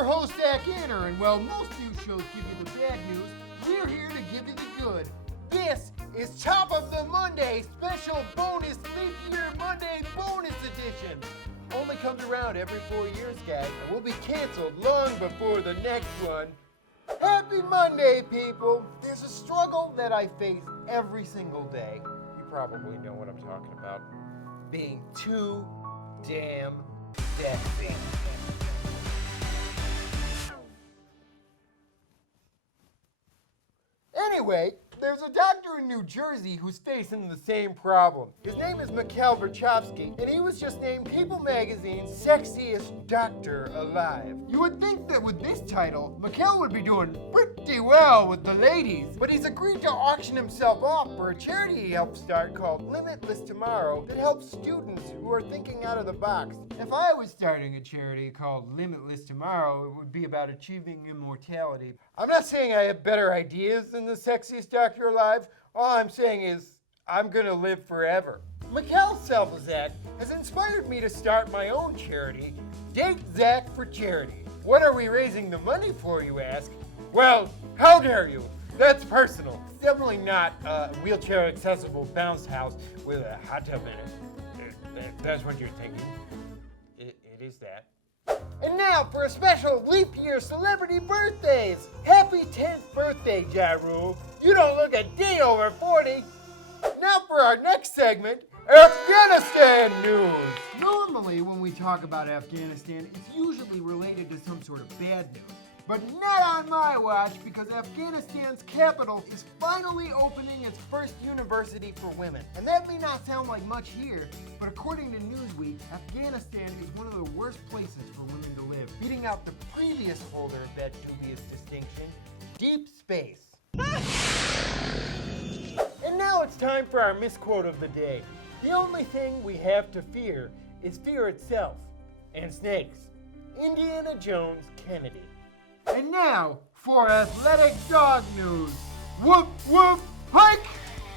your host, Zach Anner, and while most news shows give you the bad news, we're here to give you the good. This is Top of the Monday special bonus leap year Monday bonus edition. Only comes around every 4 years, guys, and will be canceled long before the next one. Happy Monday, people! There's a struggle that I face every single day. You probably know what I'm talking about. Being too damn sexy. Anyway, there's a doctor in New Jersey who's facing the same problem. His name is Mikhail Berchovsky, and he was just named People Magazine's sexiest doctor alive. You would think that with this title, Mikhail would be doing pretty well with the ladies, but he's agreed to auction himself off for a charity he helped start called Limitless Tomorrow that helps students who are thinking out of the box. If I was starting a charity called Limitless Tomorrow, it would be about achieving immortality. I'm not saying I have better ideas than the sexiest doctor alive. All I'm saying is I'm gonna live forever. Mikhail Salvazak has inspired me to start my own charity, Date Zach for Charity. What are we raising the money for, you ask? Well, how dare you? That's personal. It's definitely not a wheelchair accessible bounce house with a hot tub in it. That's what you're thinking. It is that. And now for a special leap year celebrity birthdays. Happy 10th birthday, Ja Rule. You don't look a day over 40. Now for our next segment, Afghanistan news. Normally when we talk about Afghanistan, it's usually related to some sort of bad news. But not on my watch, because Afghanistan's capital is finally opening its first university for women. And that may not sound like much here, but according to Newsweek, Afghanistan is one of the worst places for women to live, beating out the previous holder of that dubious distinction, deep space. And now it's time for our misquote of the day. The only thing we have to fear is fear itself. And snakes. Indiana Jones Kennedy. And now, for athletic dog news. Whoop, whoop, hike!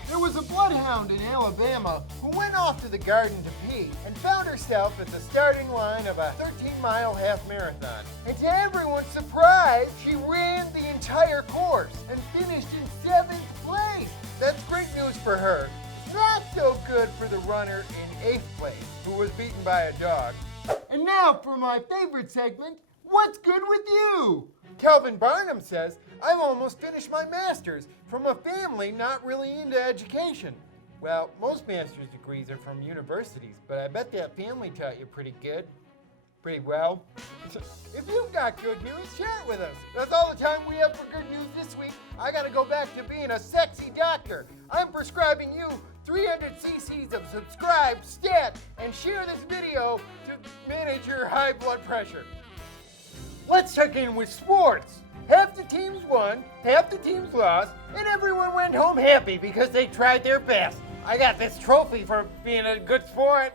There was a bloodhound in Alabama who went off to the garden to pee and found herself at the starting line of a 13-mile half marathon. And to everyone's surprise, she ran the entire course and finished in 7th place. That's great news for her. Not so good for the runner in 8th place, who was beaten by a dog. And now for my favorite segment, What's Good With You? Calvin Barnum says, I've almost finished my master's from a family not really into education. Well, most master's degrees are from universities, but I bet that family taught you pretty good. Pretty well. If you've got good news, share it with us. That's all the time we have for good news this week. I gotta go back to being a sexy doctor. I'm prescribing you 300 cc's of subscribe, stat, and share this video to manage your high blood pressure. Let's check in with sports. Half the teams won, half the teams lost, and everyone went home happy because they tried their best. I got this trophy for being a good sport.